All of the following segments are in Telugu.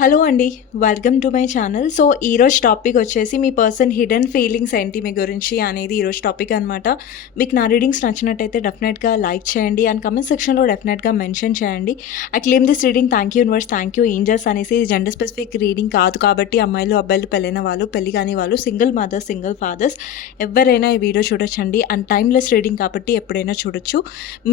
హలో అండి welcome to my channel so ఈరోజు టాపిక్ వచ్చేసి మీ పర్సన్ హిడెన్ ఫీలింగ్స్ ఏంటి మీ గురించి అనేది ఈరోజు టాపిక్ అనమాట మీకు నా రీడింగ్స్ నచ్చినట్టయితే డెఫినెట్గా లైక్ చేయండి అండ్ కమెంట్ సెక్షన్లో డెఫినెట్గా మెన్షన్ చేయండి. I claim this reading thank you universe thank you angels అనేసి జెండర్ స్పెసిఫిక్ రీడింగ్ కాదు కాబట్టి అమ్మాయిలు అబ్బాయిలు పెళ్ళైన వాళ్ళు పెళ్ళి కాని వాళ్ళు సింగిల్ మదర్స్ సింగిల్ ఫాదర్స్ ఎవరైనా ఈ వీడియో చూడొచ్చండి. అండ్ టైమ్లెస్ రీడింగ్ కాబట్టి ఎప్పుడైనా చూడొచ్చు.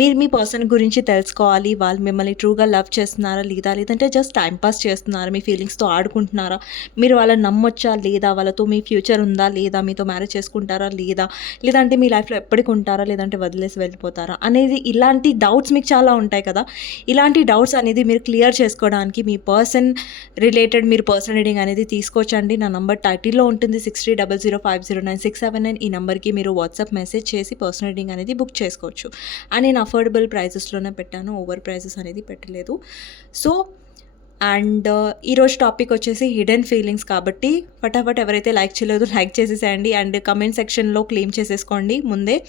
మీరు మీ పర్సన్ గురించి తెలుసుకోవాలి. వాళ్ళు మిమ్మల్ని ట్రూగా లవ్ చేస్తున్నారా లేదా లేదంటే జస్ట్ టైంపాస్ చేస్తున్నారా మీ ఫీలింగ్స్తో ఆడుకుంటున్నారా? మీరు వాళ్ళని నమ్మొచ్చా లేదా? వాళ్ళతో మీ ఫ్యూచర్ ఉందా లేదా? మీతో మ్యారేజ్ చేసుకుంటారా లేదా? లేదంటే మీ లైఫ్లో ఎప్పటికి ఉంటారా? లేదంటే వదిలేసి వెళ్ళిపోతారా? అనేది ఇలాంటి డౌట్స్ మీకు చాలా ఉంటాయి కదా. ఇలాంటి డౌట్స్ అనేది మీరు క్లియర్ చేసుకోవడానికి మీ పర్సన్ రిలేటెడ్ మీరు పర్సన్ రీడింగ్ అనేది తీసుకోవచ్చండి. నా నంబర్ టైటిల్లో ఉంటుంది six three double zero five zero nine six seven nine ఈ నెంబర్కి మీరు వాట్సాప్ మెసేజ్ చేసి పర్సనల్ రీడింగ్ అనేది బుక్ చేసుకోవచ్చు. అండ్ నేను అఫోర్డబుల్ ప్రైజెస్లోనే పెట్టాను. ఓవర్ ప్రైజెస్ అనేది పెట్టలేదు. సో అండ్ ఈరోజు టాపిక్ వచ్చేసి హిడెన్ ఫీలింగ్స్ కాబట్టి ఫటాఫట్ ఎవరైతే లైక్ చేయలేదో లైక్ చేసేసేయండి అండ్ కమెంట్ సెక్షన్లో క్లీమ్ చేసేసుకోండి ముందే.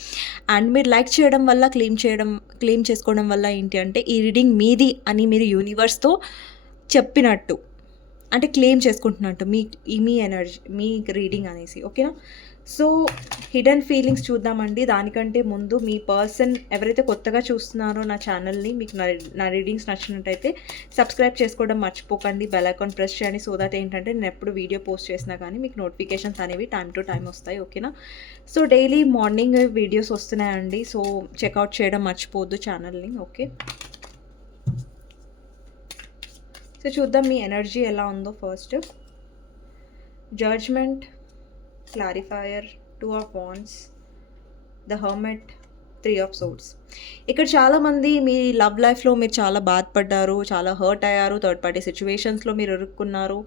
అండ్ మీరు లైక్ చేయడం వల్ల క్లీమ్ చేయడం క్లీమ్ చేసుకోవడం వల్ల ఏంటి అంటే ఈ రీడింగ్ మీది అని మీరు యూనివర్స్తో చెప్పినట్టు అంటే క్లెయిమ్ చేసుకుంటున్నట్టు మీ ఈ మీ ఎనర్జీ మీ రీడింగ్ అనేసి ఓకేనా? సో హిడెన్ ఫీలింగ్స్ చూద్దామండి. దానికంటే ముందు మీ పర్సన్ ఎవరైతే కొత్తగా చూస్తున్నారో నా ఛానల్ని మీకు నా నా రీడింగ్స్ నచ్చినట్టయితే సబ్స్క్రైబ్ చేసుకోవడం మర్చిపోకండి. బెల్ ఐకాన్ ప్రెస్ చేయండి. సో దట్ ఏంటంటే నేను ఎప్పుడు వీడియో పోస్ట్ చేసినా కానీ మీకు నోటిఫికేషన్స్ అనేవి టైం టు టైం వస్తాయి. ఓకేనా సో డైలీ మార్నింగ్ వీడియోస్ వస్తున్నాయండి. సో చెక్అవుట్ చేయడం మర్చిపోవద్దు ఛానల్ని ఓకే సో చూద్దాం మీ ఎనర్జీ ఎలా ఉందో first judgement clarifier two of wands the hermit three of swords ఇక్కడ చాలామంది మీ లవ్ లైఫ్లో మీరు చాలా బాధపడ్డారు చాలా హర్ట్ అయ్యారు థర్డ్ పార్టీ సిచ్యువేషన్స్లో మీరు ఇరుక్కున్నారు.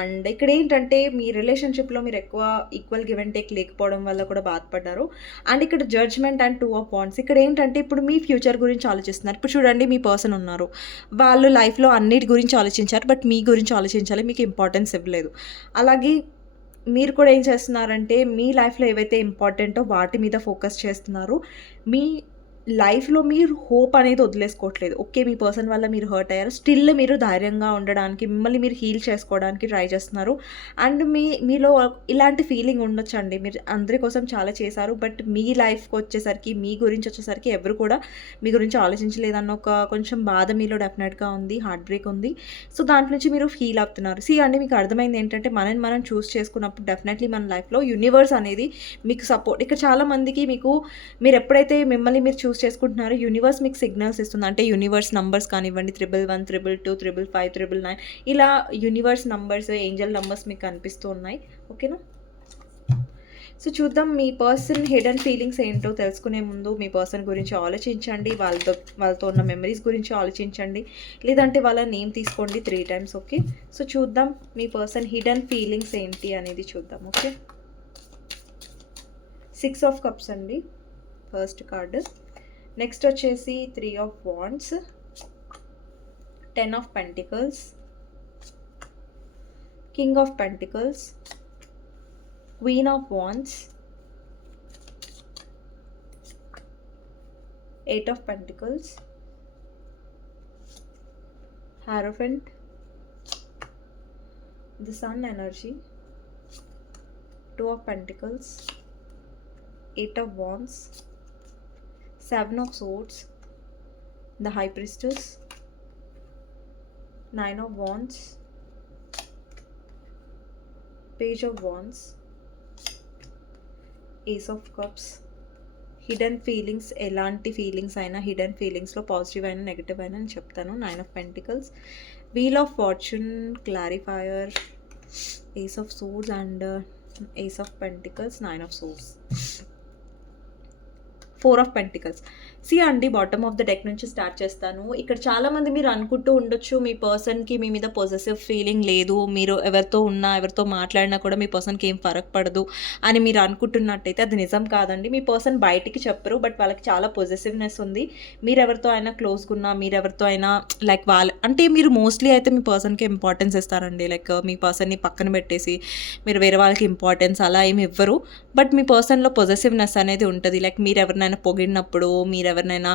అండ్ ఇక్కడ ఏంటంటే మీ రిలేషన్షిప్లో మీరు ఎక్కువ ఈక్వల్ గివ్ అండ్ టేక్ లేకపోవడం వల్ల కూడా బాధపడ్డారు. అండ్ ఇక్కడ judgement and two of points ఇక్కడ ఏంటంటే ఇప్పుడు మీ ఫ్యూచర్ గురించి ఆలోచిస్తున్నారు. ఇప్పుడు చూడండి మీ పర్సన్ ఉన్నారు. వాళ్ళు లైఫ్లో అన్నిటి గురించి ఆలోచించారు బట్ మీ గురించి ఆలోచించాలి మీకు ఇంపార్టెన్స్ ఇవ్వలేదు. అలాగే మీరు కూడా ఏం చేస్తున్నారంటే మీ లైఫ్లో ఏవైతే ఇంపార్టెంటో వాటి మీద ఫోకస్ చేస్తున్నారు. మీ లైఫ్లో మీరు హోప్ అనేది వదిలేసుకోవట్లేదు. ఓకే మీ పర్సన్ వల్ల మీరు హర్ట్ అయ్యారు. స్టిల్ మీరు ధైర్యంగా ఉండడానికి మిమ్మల్ని మీరు హీల్ చేసుకోవడానికి ట్రై చేస్తున్నారు. అండ్ మీ మీలో ఇలాంటి ఫీలింగ్ ఉండొచ్చండి. మీరు అందరి కోసం చాలా చేశారు. బట్ మీ లైఫ్కి వచ్చేసరికి మీ గురించి వచ్చేసరికి ఎవరు కూడా మీ గురించి ఆలోచించలేదన్న ఒక కొంచెం బాధ మీలో డెఫినెట్గా ఉంది. హార్ట్ బ్రేక్ ఉంది. సో దాంట్లో నుంచి మీరు ఫీల్ అవుతున్నారు. సీ అండి మీకు అర్థమైంది ఏంటంటే మనని మనం చూస్ చేసుకున్నప్పుడు డెఫినెట్లీ మన లైఫ్లో యూనివర్స్ అనేది మీకు సపోర్ట్. ఇక్కడ చాలామందికి మీకు మీరు ఎప్పుడైతే మిమ్మల్ని మీరు చూస్ చేసుకుంటున్నారో యూనివర్స్ మీకు సిగ్నల్స్ ఇస్తుంది. అంటే యూనివర్స్ నంబర్స్ కానివ్వండి triple one triple two triple five triple nine ఇలా యూనివర్స్ నంబర్స్ ఏంజల్ నంబర్స్ మీకు కనిపిస్తూ ఉన్నాయి. ఓకేనా సో చూద్దాం మీ పర్సన్ హిడెన్ ఫీలింగ్స్ ఏంటో తెలుసుకునే ముందు మీ పర్సన్ గురించి ఆలోచించండి. వాళ్ళతో వాళ్ళతో ఉన్న మెమరీస్ గురించి ఆలోచించండి. లేదంటే వాళ్ళ నేమ్ తీసుకోండి త్రీ టైమ్స్ ఓకే సో చూద్దాం మీ పర్సన్ హిడెన్ ఫీలింగ్స్ ఏంటి అనేది చూద్దాం ఓకే సిక్స్ ఆఫ్ కప్స్ అండి ఫస్ట్ కార్డు నెక్స్ట్ వచ్చేసి three of wands ten of pentacles king of pentacles queen of wands eight of pentacles hierophant the sun energy two of pentacles eight of wands seven of swords the high priestess nine of wands page of wands ace of cups hidden feelings ఎలాంటి ఫీలింగ్స్ అయినా హిడెన్ ఫీలింగ్స్లో పాజిటివ్ అయినా నెగిటివ్ అయినా నేను చెప్తాను. Nine of pentacles wheel of fortune clarifier ace of swords and ace of pentacles nine of swords. Four of pentacles see అండి బాటమ్ ఆఫ్ ద డెక్ నుంచి స్టార్ట్ చేస్తాను. ఇక్కడ చాలామంది మీరు అనుకుంటూ ఉండొచ్చు మీ పర్సన్కి మీ మీద పొజెసివ్ ఫీలింగ్ లేదు మీరు ఎవరితో ఉన్నా ఎవరితో మాట్లాడినా కూడా మీ పర్సన్కి ఏం ఫరక్ పడదు అని మీరు అనుకుంటున్నట్టయితే అది నిజం కాదండి. మీ పర్సన్ బయటికి చెప్పరు బట్ వాళ్ళకి చాలా పొజెసివ్నెస్ ఉంది. మీరు ఎవరితో అయినా క్లోజ్గా ఉన్నా మీరు ఎవరితో అయినా లైక్ వాళ్ళ అంటే మీరు మోస్ట్లీ అయితే మీ పర్సన్కి ఇంపార్టెన్స్ ఇస్తారండి. లైక్ మీ పర్సన్ని పక్కన పెట్టేసి మీరు వేరే వాళ్ళకి ఇంపార్టెన్స్ అలా ఏమి ఇవ్వరు. బట్ మీ పర్సన్లో పొజెసివ్నెస్ అనేది ఉంటుంది. లైక్ మీరు ఎవరినైనా పొగిడినప్పుడు మీరు ఎవరినైనా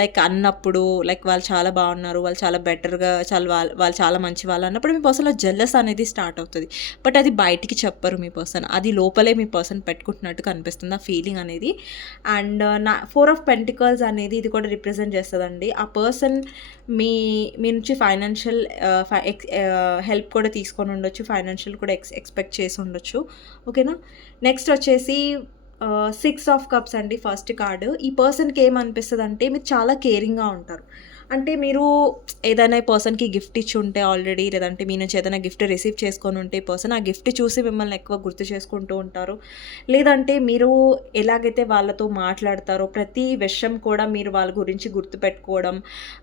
లైక్ అన్నప్పుడు లైక్ వాళ్ళు చాలా బాగున్నారు. వాళ్ళు చాలా బెటర్‌గా చాలా వాళ్ళు వాళ్ళు చాలా మంచి వాళ్ళు అన్నప్పుడు మీ పర్సన్‌లో జెలస్ అనేది స్టార్ట్ అవుతుంది బట్ అది బయటికి చెప్పరు మీ పర్సన్. అది లోపలే మీ పర్సన్ పెట్టుకుంటున్నట్టు కనిపిస్తుంది ఆ ఫీలింగ్ అనేది. అండ్ నా ఫోర్ ఆఫ్ పెంటికల్స్ అనేది ఇది కూడా రిప్రజెంట్ చేస్తుందండి ఆ పర్సన్ మీ మీ నుంచి ఫైనాన్షియల్ ఫై ఎక్స్ హెల్ప్ కూడా తీసుకొని ఉండొచ్చు. ఫైనాన్షియల్ కూడా ఎక్స్ ఎక్స్‌పెక్ట్ చేసి ఉండొచ్చు. ఓకేనా? నెక్స్ట్ వచ్చేసి సిక్స్ ఆఫ్ కప్స్ అండి ఫస్ట్ కార్డు ఈ పర్సన్‌కి ఏమనిపిస్తుంది అంటే మీరు చాలా కేరింగ్‌గా ఉంటారు. అంటే మీరు ఏదైనా పర్సన్‌కి గిఫ్ట్ ఇచ్చి ఉంటే ఆల్రెడీ లేదంటే మీ నుంచి ఏదైనా గిఫ్ట్ రిసీవ్ చేసుకొని ఉంటే పర్సన్ ఆ గిఫ్ట్ చూసి మిమ్మల్ని ఎక్కువ గుర్తు చేసుకుంటూ ఉంటారు. లేదంటే మీరు ఎలాగైతే వాళ్ళతో మాట్లాడతారో ప్రతి విషయం కూడా మీరు వాళ్ళ గురించి గుర్తుపెట్టుకోవడం.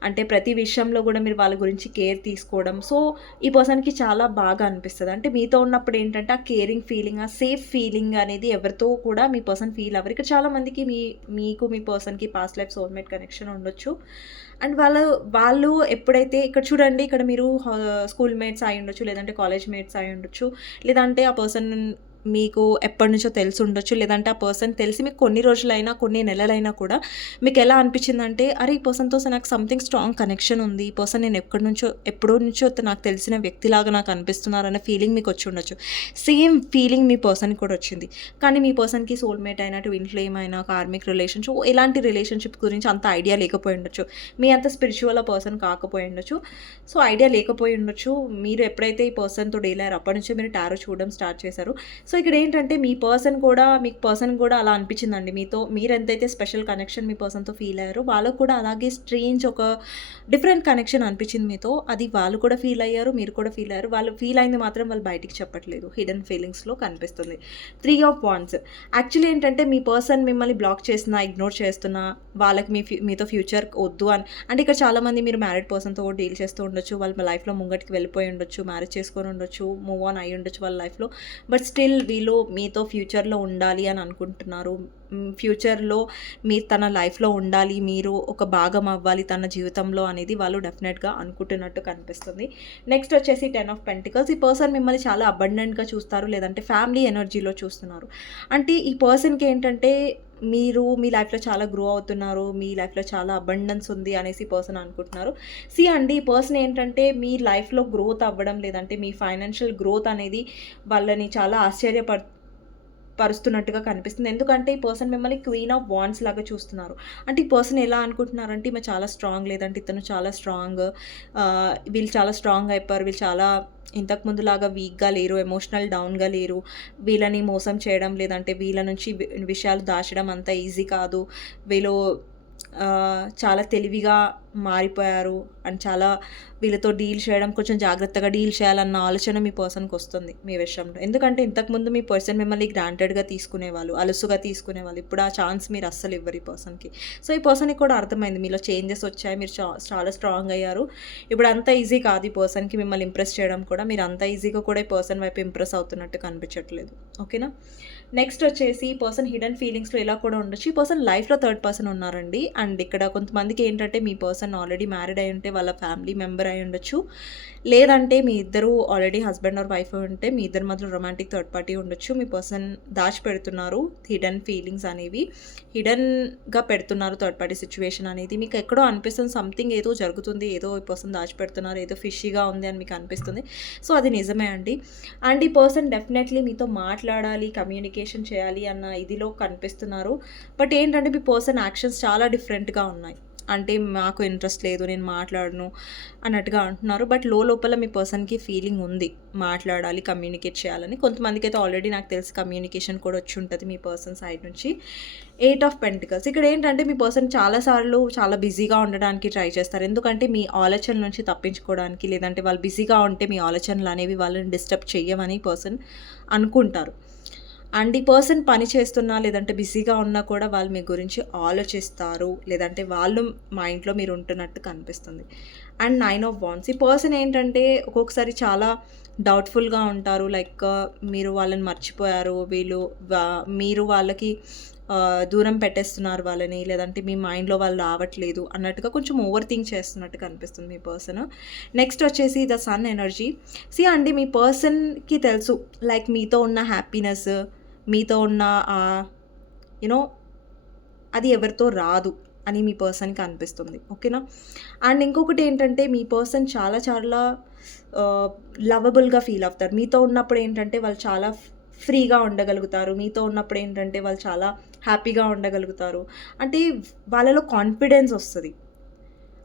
అంటే ప్రతి విషయంలో కూడా మీరు వాళ్ళ గురించి కేర్ తీసుకోవడం. సో, ఈ పర్సన్‌కి చాలా బాగా అనిపిస్తుంది అంటే మీతో ఉన్నప్పుడు ఏంటంటే ఆ కేరింగ్ ఫీలింగ్, ఆ సేఫ్ ఫీలింగ్ అనేది ఎవరితో కూడా మీ పర్సన్ ఫీల్ అవ్వరు. ఇక్కడ చాలామందికి మీ మీకు మీ పర్సన్‌కి పాస్ట్ లైఫ్ సోల్‌మేట్ కనెక్షన్ ఉండొచ్చు. అండ్ వాళ్ళ వాళ్ళు ఎప్పుడైతే ఇక్కడ చూడండి ఇక్కడ మీరు స్కూల్ మేట్స్ ఉండొచ్చు లేదంటే కాలేజ్ మేట్స్ అయ్యుండొచ్చు. లేదంటే ఆ పర్సన్ మీకు ఎప్పటి నుంచో తెలిసి ఉండొచ్చు. లేదంటే ఆ పర్సన్ తెలిసి మీకు కొన్ని రోజులైనా, కొన్ని నెలలైనా కూడా మీకు ఎలా అనిపించిందంటే అరే! ఈ పర్సన్‌తో నాకు సంథింగ్ స్ట్రాంగ్ కనెక్షన్ ఉంది. ఈ పర్సన్ నేను ఎక్కడి నుంచో ఎప్పుడో నుంచో నాకు తెలిసిన వ్యక్తిలాగా నాకు అనిపిస్తున్నారు అనే ఫీలింగ్ మీకు వచ్చి ఉండొచ్చు. సేమ్ ఫీలింగ్ మీ పర్సన్‌కి కూడా వచ్చింది. కానీ మీ పర్సన్‌కి సోల్‌మేట్ అయినా, ట్విన్ ఫ్లేమ్ అయినా, కార్మిక్ రిలేషన్‌షిప్ ఎలాంటి రిలేషన్‌షిప్ గురించి అంత ఐడియా లేకపోయి ఉండొచ్చు. మీ అంత స్పిరిచువల్ ఆ పర్సన్ కాకపోయి ఉండొచ్చు. సో, ఐడియా లేకపోయి ఉండొచ్చు. మీరు ఎప్పుడైతే ఈ పర్సన్‌తో డీల్ అయ్యారో అప్పటినుంచే మీరు టారో చూడడం స్టార్ట్ చేశారు. సో, ఇక్కడ ఏంటంటే మీ పర్సన్ కూడా మీకు పర్సన్ కూడా అలా అనిపించిందండి మీతో. మీరు ఎంతైతే స్పెషల్ కనెక్షన్ మీ పర్సన్‌తో ఫీల్ అయ్యారో వాళ్ళకు కూడా అలాగే స్ట్రేంజ్ ఒక డిఫరెంట్ కనెక్షన్ అనిపించింది మీతో. అది వాళ్ళు కూడా ఫీల్ అయ్యారు. మీరు కూడా ఫీల్ అయ్యారు. వాళ్ళు ఫీల్ అయింది మాత్రం వాళ్ళు బయటికి చెప్పట్లేదు. హిడెన్ ఫీలింగ్స్‌లో కనిపిస్తుంది. త్రీ ఆఫ్ వాండ్స్ యాక్చువల్లీ ఏంటంటే మీ పర్సన్ మిమ్మల్ని బ్లాక్ చేసినా, ఇగ్నోర్ చేస్తున్నా వాళ్ళకి మీ ఫ్యూ మీతో ఫ్యూచర్ వద్దు అని అంటే ఇక్కడ చాలామంది మీరు మ్యారీడ్ పర్సన్‌తో డీల్ చేస్తూ ఉండొచ్చు. వాళ్ళ లైఫ్‌లో ముంగటికి వెళ్ళిపోయి ఉండొచ్చు. మ్యారేజ్ చేసుకొని ఉండొచ్చు. మూవ్ ఆన్ అయ్యి ఉండొచ్చు వాళ్ళ లైఫ్‌లో. బట్ స్టిల్ వీళ్ళు మీతో ఫ్యూచర్‌లో ఉండాలి అని అనుకుంటున్నారు. ఫ్యూచర్‌లో మీరు తన లైఫ్‌లో ఉండాలి. మీరు ఒక భాగం అవ్వాలి తన జీవితంలో అనేది వాళ్ళు డెఫినెట్‌గా అనుకుంటున్నట్టు కనిపిస్తుంది. నెక్స్ట్ వచ్చేసి టెన్ ఆఫ్ పెంటికల్స్ ఈ పర్సన్ మిమ్మల్ని చాలా అబండెంట్‌గా చూస్తారు. లేదంటే ఫ్యామిలీ ఎనర్జీలో చూస్తున్నారు. అంటే ఈ పర్సన్‌కి ఏంటంటే మీరు మీ లైఫ్‌లో చాలా గ్రో అవుతున్నారు. మీ లైఫ్‌లో చాలా అబండెన్స్ ఉంది అనేసి పర్సన్ అనుకుంటున్నారు. సీ అండి ఈ పర్సన్ ఏంటంటే మీ లైఫ్‌లో గ్రోత్ అవ్వడం లేదంటే మీ ఫైనాన్షియల్ గ్రోత్ అనేది వాళ్ళని చాలా ఆశ్చర్యపడు పరుస్తున్నట్టుగా కనిపిస్తుంది. ఎందుకంటే ఈ పర్సన్ మిమ్మల్ని క్వీన్ ఆఫ్ వాన్స్ లాగా చూస్తున్నారు. అంటే ఈ పర్సన్ ఎలా అనుకుంటున్నారంటే ఈమె చాలా స్ట్రాంగ్ లేదంటే ఇతను చాలా స్ట్రాంగ్ వీళ్ళు చాలా స్ట్రాంగ్ అయిపోయారు. వీళ్ళు చాలా ఇంతకుముందులాగా వీక్‌గా లేరు. ఎమోషనల్ డౌన్‌గా లేరు. వీళ్ళని మోసం చేయడం లేదంటే వీళ్ళ నుంచి వి విషయాలు దాచడం అంత ఈజీ కాదు. వీళ్ళు చాలా తెలివిగా మారిపోయారు. అండ్ చాలా వీళ్ళతో డీల్ చేయడం కొంచెం జాగ్రత్తగా డీల్ చేయాలన్న ఆలోచన మీ పర్సన్‌కి వస్తుంది మీ విషయంలో. ఎందుకంటే ఇంతకుముందు మీ పర్సన్ మిమ్మల్ని గ్రాంటెడ్‌గా తీసుకునేవాళ్ళు. అలుసుగా తీసుకునేవాళ్ళు. ఇప్పుడు ఆ ఛాన్స్ మీరు అస్సలు ఇవ్వరు ఈ పర్సన్‌కి. సో, ఈ పర్సన్‌కి కూడా అర్థమైంది మీలో చేంజెస్ వచ్చాయి. మీరు చా చాలా స్ట్రాంగ్ అయ్యారు. ఇప్పుడు అంత ఈజీ కాదు ఈ పర్సన్‌కి మిమ్మల్ని ఇంప్రెస్ చేయడం కూడా. మీరు అంత ఈజీగా కూడా ఈ పర్సన్ వైపు ఇంప్రెస్ అవుతున్నట్టు కనిపించట్లేదు. ఓకేనా? నెక్స్ట్ వచ్చేసి పర్సన్ హిడెన్ ఫీలింగ్స్‌లో ఇలా కూడా ఉండొచ్చు. ఈ పర్సన్ లైఫ్‌లో థర్డ్ పర్సన్ ఉన్నారండి. అండ్ ఇక్కడ కొంతమందికి ఏంటంటే మీ పర్సన్ ఆల్రెడీ మ్యారీడ్ అయి ఉంటే వాళ్ళ ఫ్యామిలీ మెంబర్ అయి ఉండొచ్చు. లేదంటే మీ ఇద్దరు ఆల్రెడీ హస్బెండ్ ఆర్ వైఫ్ ఉంటే మీ ఇద్దరి మధ్యలో రొమాంటిక్ థర్డ్ పార్టీ ఉండొచ్చు. మీ పర్సన్ దాచిపెడుతున్నారు హిడెన్ ఫీలింగ్స్ అనేవి. హిడెన్‌గా పెడుతున్నారు థర్డ్ పార్టీ సిచ్యువేషన్ అనేది. మీకు ఎక్కడో అనిపిస్తుంది సంథింగ్ ఏదో జరుగుతుంది. ఏదో ఈ పర్సన్ దాచిపెడుతున్నారు. ఏదో ఫిషీగా ఉంది అని మీకు అనిపిస్తుంది. సో, అది నిజమే అండి. అండ్ ఈ పర్సన్ డెఫినెట్‌లీ మీతో మాట్లాడాలి, కమ్యూనికేషన్ చేయాలి అన్న ఇదిలో కనిపిస్తున్నారు. బట్ ఏంటంటే మీ పర్సన్ యాక్షన్స్ చాలా డిఫరెంట్‌గా ఉన్నాయి. అంటే మాకు ఇంట్రెస్ట్ లేదు. నేను మాట్లాడను అన్నట్టుగా అంటున్నారు. బట్లో లోపల మీ పర్సన్‌కి ఫీలింగ్ ఉంది. మాట్లాడాలి, కమ్యూనికేట్ చేయాలని. కొంతమందికైతే ఆల్రెడీ నాకు తెలిసి కమ్యూనికేషన్ కూడా వచ్చి ఉంటుంది మీ పర్సన్ సైడ్ నుంచి. ఎయిట్ ఆఫ్ పెంటికల్స్ ఇక్కడ ఏంటంటే మీ పర్సన్ చాలా సార్లు చాలా బిజీగా ఉండడానికి ట్రై చేస్తారు. ఎందుకంటే మీ ఆలోచన నుంచి తప్పించుకోవడానికి లేదంటే వాళ్ళు బిజీగా ఉంటే మీ ఆలోచనలు అనేవి వాళ్ళని డిస్టర్బ్ చేయమని పర్సన్ అనుకుంటారు. అండ్ ఈ పర్సన్ పని చేస్తున్నా లేదంటే బిజీగా ఉన్నా కూడా వాళ్ళు మీ గురించి ఆలోచిస్తారు. లేదంటే వాళ్ళు మా ఇంట్లో మీరు ఉంటున్నట్టు కనిపిస్తుంది. అండ్ నైన్ ఆఫ్ వాన్స్ ఈ పర్సన్ ఏంటంటే ఒక్కొక్కసారి చాలా డౌట్‌ఫుల్‌గా ఉంటారు. లైక్ మీరు వాళ్ళని మర్చిపోయారు. వీళ్ళు మీరు వాళ్ళకి దూరం పెట్టేస్తున్నారు వాళ్ళని. లేదంటే మీ మైండ్‌లో వాళ్ళు రావట్లేదు అన్నట్టుగా కొంచెం ఓవర్ థింక్ చేస్తున్నట్టు కనిపిస్తుంది మీ పర్సన్. నెక్స్ట్ వచ్చేసి ద సన్ ఎనర్జీ. సీ అండి మీ పర్సన్‌కి తెలుసు లైక్ మీతో ఉన్న హ్యాపీనెస్, మీతో ఉన్న యూనో అది ఎవరితో రాదు. అని మీ పర్సన్కి అనిపిస్తుంది. ఓకేనా? అండ్ ఇంకొకటి ఏంటంటే మీ పర్సన్ చాలా చాలా లవబుల్గా ఫీల్ అవుతారు. మీతో ఉన్నప్పుడు ఏంటంటే వాళ్ళు చాలా ఫ్రీగా ఉండగలుగుతారు. మీతో ఉన్నప్పుడు ఏంటంటే వాళ్ళు చాలా హ్యాపీగా ఉండగలుగుతారు. అంటే వాళ్ళలో కాన్ఫిడెన్స్ వస్తుంది.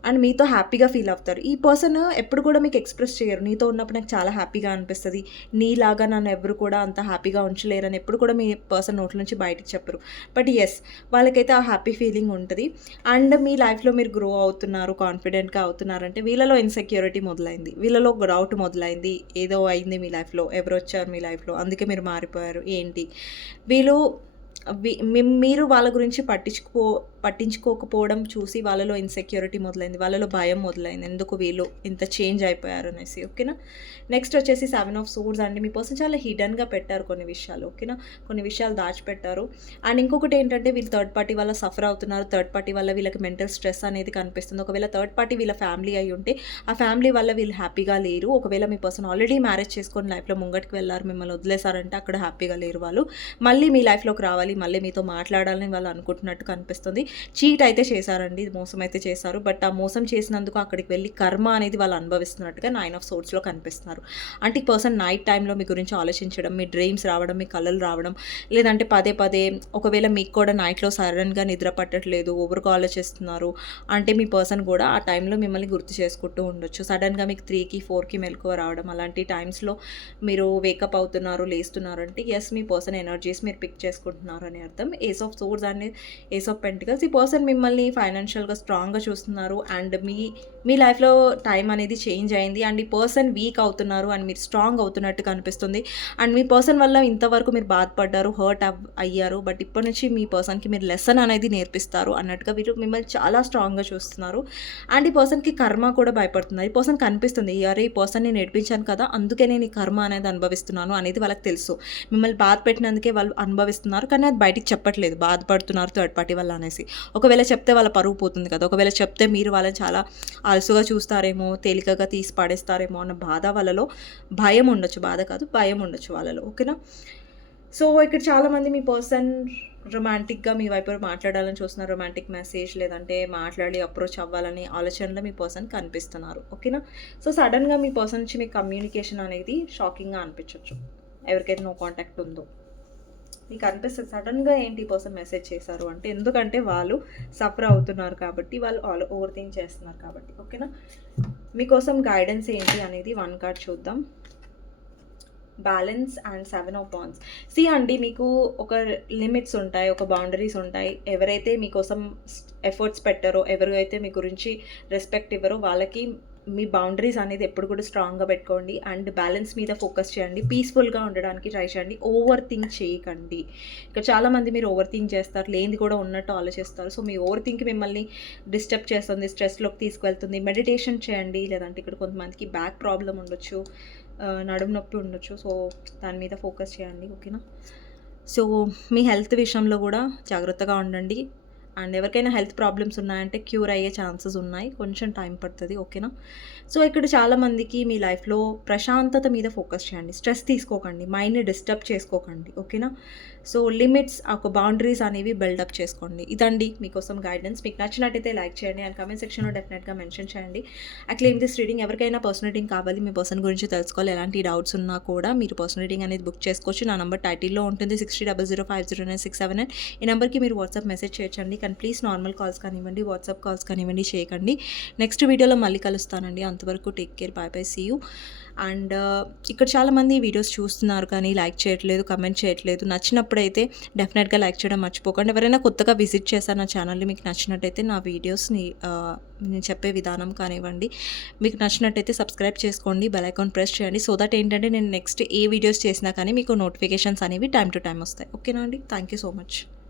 అండ్ మీతో హ్యాపీగా ఫీల్ అవుతారు. ఈ పర్సన్ ఎప్పుడు కూడా మీకు ఎక్స్ప్రెస్ చేయరు. నీతో ఉన్నప్పుడు నాకు చాలా హ్యాపీగా అనిపిస్తుంది. నీలాగా నన్ను ఎవరు కూడా అంత హ్యాపీగా ఉంచలేరని ఎప్పుడు కూడా మీ పర్సన్ నోట్ల నుంచి బయటకు చెప్పరు. బట్ ఎస్ వాళ్ళకైతే ఆ హ్యాపీ ఫీలింగ్ ఉంటుంది. అండ్ మీ లైఫ్లో మీరు గ్రో అవుతున్నారు కాన్ఫిడెంట్గా అవుతున్నారంటే వీళ్ళలో ఇన్సెక్యూరిటీ మొదలైంది. వీళ్ళలో డౌట్ మొదలైంది. ఏదో అయింది మీ లైఫ్లో ఎవరు వచ్చారు మీ లైఫ్లో అందుకే మీరు మారిపోయారు ఏంటి? వీళ్ళు మీరు వాళ్ళ గురించి పట్టించుకో పట్టించుకోకపోవడం చూసి వాళ్ళలో ఇన్సెక్యూరిటీ మొదలైంది వాళ్ళలో భయం మొదలైంది. ఎందుకు వీళ్ళు ఇంత చేంజ్ అయిపోయారు అనేసి ఓకేనా నెక్స్ట్ వచ్చేసి సెవెన్ ఆఫ్ సోర్స్ అండి. మీ పర్సన్ చాలా హిడన్గా పెట్టారు కొన్ని విషయాలు ఓకేనా కొన్ని విషయాలు దాచిపెట్టారు. అండ్ ఇంకొకటి ఏంటంటే వీళ్ళు థర్డ్ పార్టీ వల్ల సఫర్ అవుతున్నారు. థర్డ్ పార్టీ వల్ల వీళ్ళకి మెంటల్ స్ట్రెస్ అనేది కనిపిస్తుంది. ఒకవేళ థర్డ్ పార్టీ వీళ్ళ ఫ్యామిలీ అయి ఉంటే ఆ ఫ్యామిలీ వల్ల వీళ్ళు హ్యాపీగా లేరు. ఒకవేళ మీ పర్సన్ ఆల్రెడీ మ్యారేజ్ చేసుకొని లైఫ్లో ముంగటికి వెళ్ళారు మిమ్మల్ని వదిలేశారంటే అక్కడ హ్యాపీగా లేరు వాళ్ళు. మళ్ళీ మీ లైఫ్లోకి రావాలి మళ్ళీ మీతో మాట్లాడాలని వాళ్ళు అనుకుంటున్నట్టు కనిపిస్తుంది. చీట్ అయితే చేశారండి మోసం అయితే చేశారు. బట్ ఆ మోసం చేసినందుకు అక్కడికి వెళ్ళి కర్మ అనేది వాళ్ళు అనుభవిస్తున్నట్టుగా నైన్ ఆఫ్ సోర్స్లో కనిపిస్తున్నారు. అంటే ఈ పర్సన్ నైట్ టైంలో మీ గురించి ఆలోచించడం మీ డ్రీమ్స్ రావడం మీ కళలు రావడం లేదంటే పదే పదే ఒకవేళ మీకు కూడా నైట్లో సడన్గా నిద్ర పట్టట్లేదు ఓవర్గా ఆలోచిస్తున్నారు అంటే మీ పర్సన్ కూడా ఆ టైంలో మిమ్మల్ని గుర్తు చేసుకుంటూ ఉండొచ్చు. సడన్గా మీకు త్రీకి ఫోర్కి మెలకువ రావడం అలాంటి టైమ్స్లో మీరు వేకప్ అవుతున్నారు లేస్తున్నారు అంటే ఎస్ మీ పర్సన్ ఎనర్జీస్ మీరు పిక్ చేసుకుంటున్నారు అని అర్థం. ఏస్ ఆఫ్ సోర్స్ అనేది ఏస్ ఆఫ్ పెంటికల్స్ ఈ పర్సన్ మిమ్మల్ని ఫైనాన్షియల్గా స్ట్రాంగ్గా చూస్తున్నారు అండ్ మీ మీ లైఫ్లో టైం అనేది చేంజ్ అయింది అండ్ ఈ పర్సన్ వీక్ అవుతున్నారు అండ్ మీరు స్ట్రాంగ్ అవుతున్నట్టు కనిపిస్తుంది. అండ్ మీ పర్సన్ వల్ల ఇంతవరకు మీరు బాధపడ్డారు హర్ట్ అయ్యారు బట్ ఇప్పటి నుంచి మీ పర్సన్కి మీరు లెసన్ అనేది నేర్పిస్తారు అన్నట్టుగా వీరు మిమ్మల్ని చాలా స్ట్రాంగ్గా చూస్తున్నారు. అండ్ ఈ పర్సన్కి కర్మ కూడా భయపడుతున్నారు. ఈ పర్సన్ కనిపిస్తుంది అరే ఈ పర్సన్ నేను నేర్పించాను కదా అందుకే నేను ఈ కర్మ అనేది అనుభవిస్తున్నాను అనేది వాళ్ళకి తెలుసు. మిమ్మల్ని బాధ పెట్టినందుకే వాళ్ళు అనుభవిస్తున్నారు కానీ అది బయటికి చెప్పట్లేదు. బాధపడుతున్నారు థర్డ్ పార్టీ వల్ల అనేసి. ఒకవేళ చెప్తే వాళ్ళ పరువు పోతుంది కదా. ఒకవేళ చెప్తే మీరు వాళ్ళని చాలా అలసుగా చూస్తారేమో తేలికగా తీసి పడేస్తారేమో అన్న బాధ వాళ్ళలో భయం ఉండొచ్చు. బాధ కాదు భయం ఉండొచ్చు వాళ్ళలో. ఓకేనా? సో ఇక్కడ చాలామంది మీ పర్సన్ రొమాంటిక్గా మీ వైపు మాట్లాడాలని చూస్తున్నారు. రొమాంటిక్ మెసేజ్ లేదంటే మాట్లాడి అప్రోచ్ అవ్వాలని ఆలోచనలో మీ పర్సన్ కనిపిస్తున్నారు. ఓకేనా? సో సడన్గా మీ పర్సన్ నుంచి మీ కమ్యూనికేషన్ అనేది షాకింగ్గా అనిపించవచ్చు ఎవరికైతే నో కాంటాక్ట్ ఉందో. మీకు అనిపిస్తుంది. సడన్గా ఏంటి పర్సన్ మెసేజ్ చేశారు అంటే ఎందుకంటే వాళ్ళు సఫర్ అవుతున్నారు కాబట్టి వాళ్ళు ఆల్ ఓవర్ థింక్ చేస్తున్నారు కాబట్టి ఓకేనా మీకోసం గైడెన్స్ ఏంటి అనేది వన్ కార్డ్ చూద్దాం. Balance and seven of wands see అండి మీకు ఒక లిమిట్స్ ఉంటాయి ఒక బౌండరీస్ ఉంటాయి. ఎవరైతే మీకోసం ఎఫర్ట్స్ పెట్టారో ఎవరైతే మీ గురించి రెస్పెక్ట్ ఇవ్వరో వాళ్ళకి మీ బౌండరీస్ అనేది ఎప్పుడు కూడా స్ట్రాంగ్గా పెట్టుకోండి. అండ్ బ్యాలెన్స్ మీద ఫోకస్ చేయండి. పీస్ఫుల్గా ఉండడానికి ట్రై చేయండి. ఓవర్ థింక్ చేయకండి. ఇక్కడ చాలామంది మీరు ఓవర్ థింక్ చేస్తారు. లేనిది కూడా ఉన్నట్టు ఆలోచిస్తారు. సో మీ ఓవర్ థింక్ మిమ్మల్ని డిస్టర్బ్ చేస్తుంది స్ట్రెస్లోకి తీసుకువెళ్తుంది. మెడిటేషన్ చేయండి. లేదంటే ఇక్కడ కొంతమందికి బ్యాక్ ప్రాబ్లం ఉండొచ్చు. నడుము నొప్పి ఉండొచ్చు. సో దాని మీద ఫోకస్ చేయండి. ఓకేనా? సో మీ హెల్త్ విషయంలో కూడా జాగ్రత్తగా ఉండండి. అండ్ ఎవరికైనా హెల్త్ ప్రాబ్లమ్స్ ఉన్నాయంటే క్యూర్ అయ్యే ఛాన్సెస్ ఉన్నాయి. కొంచెం టైం పడుతుంది ఓకేనా? సో ఇక్కడ చాలామందికి మీ లైఫ్లో ప్రశాంతత మీద ఫోకస్ చేయండి. స్ట్రెస్ తీసుకోకండి మైండ్ని డిస్టర్బ్ చేసుకోకండి ఓకేనా? సో లిమిట్స్ ఒక బౌండరీస్ అనేవి బిల్డప్ చేసుకోండి. ఇదండి మీకోసం గైడెన్స్ మీకు నచ్చినట్టయితే లైక్ చేయండి అండ్ కమెంట్ సెక్షన్లో డెఫినెట్గా మెన్షన్ చేయండి. అట్లా దిస్ రీడింగ్ ఎవరికైనా పర్సనల్ రీడింగ్ కావాలి మీ పర్సన్ గురించి తెలుసుకోవాలి ఎలాంటి డౌట్స్ ఉన్నా కూడా మీరు పర్సనల్ రీడింగ్ అనేది బుక్ చేసుకోవచ్చు. నా నంబర్ టైటిల్లో ఉంటుంది six three double zero five zero nine six seven nine ఈ నెంబర్కి మీరు వాట్సాప్ మెసేజ్ చేయొచ్చండి. కానీ ప్లీజ్ నార్మల్ కాల్స్ కానివ్వండి వాట్సాప్ కాల్స్ కానివ్వండి చేయకండి. నెక్స్ట్ వీడియోలో మళ్ళీ కలుస్తానండి. అంతవరకు take care bye bye see you and uh, ఇక్కడ చాలామంది వీడియోస్ చూస్తున్నారు కానీ లైక్ చేయట్లేదు కమెంట్ చేయట్లేదు. నచ్చినప్పుడైతే డెఫినెట్గా లైక్ చేయడం మర్చిపోకండి. ఎవరైనా కొత్తగా విజిట్ చేశారు నా ఛానల్ని మీకు నచ్చినట్టయితే నా వీడియోస్ని uh, నేను చెప్పే విధానం కానివ్వండి. మీకు నచ్చినట్టయితే సబ్స్క్రైబ్ చేసుకోండి బెల్ ఐకాన్ ప్రెస్ చేయండి. సో దట్ ఏంటంటే నేను నెక్స్ట్ ఏ వీడియోస్ చేసినా కానీ మీకు నోటిఫికేషన్స్ అనేవి టైం టు టైం వస్తాయి. ఓకేనా అండి? Thank you so much.